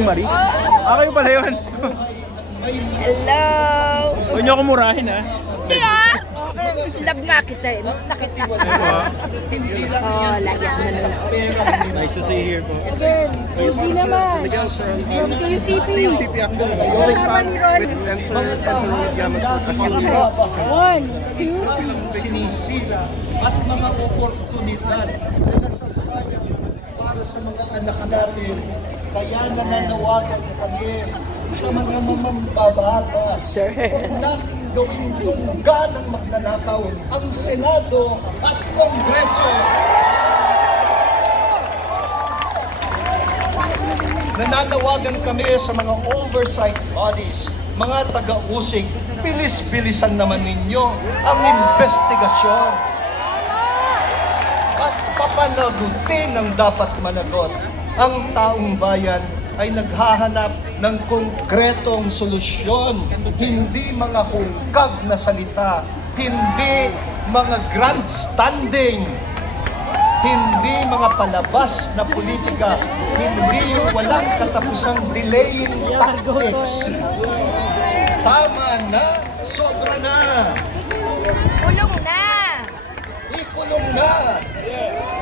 Marie? Kayo pala yun. Hello! Huwag niyo ako murahin, ha? Yeah! Love nga kita eh. Mas nakita. Oh, lagi ako nanonood. Nice to see you here po. Again, hindi naman. From KUCP. KUCP ako. Kasama ni Ronnie. Okay. 1, 2. Sinisira at mga oportunidad na nasasayang para sa mga anak natin. Kaya nananawagan kami sa mga mamambabata. Huwag natin gawin tunggal ng magnanakaw ang Senado at Kongreso. Nananawagan kami sa mga oversight bodies, mga taga-usig, bilis-bilisan naman ninyo ang investigasyon. At papanagutin ang dapat managot. Ang taong bayan ay naghahanap ng konkretong solusyon, hindi mga hungkag na salita, hindi mga grandstanding, hindi mga palabas na politika, hindi yung walang katapusang delaying tactics. Tama na, sobra na. Kulong na! Ikulong na. Yes.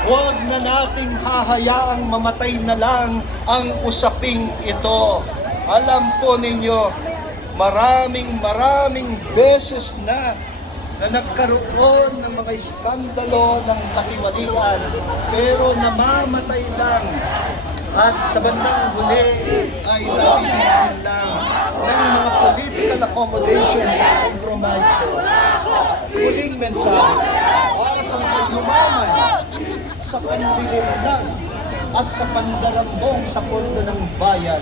Huwag na nating hahayaang mamatay na lang ang usaping ito. Alam po ninyo, maraming beses na nagkaroon ng mga iskandalo ng katiwalian, pero namamatay lang. At sa bandang huli ay nabibigyan lang ng mga political accommodations at compromises. Huling mensahe, para sa mga yumaman, sa panlilimnan at sa pandarambong sa pondo ng bayan,